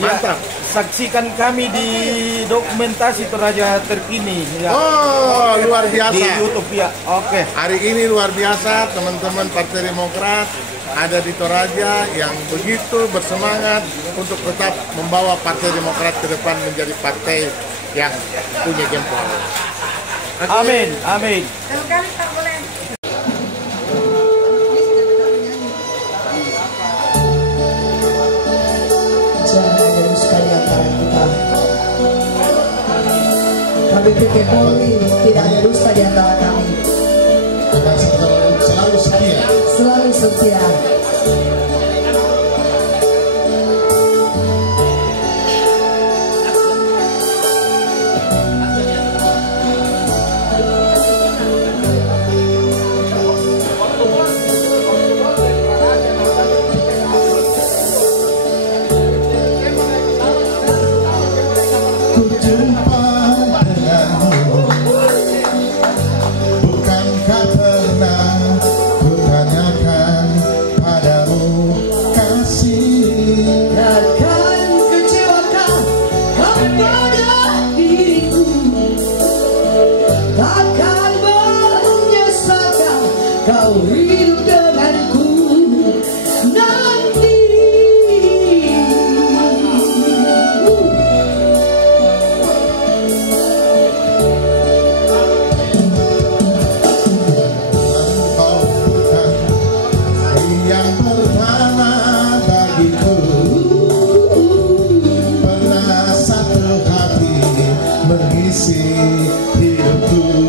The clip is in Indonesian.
Mantap. Saksikan kami di dokumentasi Toraja terkini. Ya. Oh, luar biasa. Di YouTube ya. Oke. Hari ini luar biasa, teman-teman Partai Demokrat ada di Toraja yang begitu bersemangat untuk tetap membawa Partai Demokrat ke depan menjadi partai yang punya jempol. Amin, amin. KPP Polri tidak ada dusta di antara kami. Dan selalu setia. Selalu setia. Kau hidup denganku nanti. Engkau bukan yang pertama bagiku, pernah satu hati mengisi hidupku.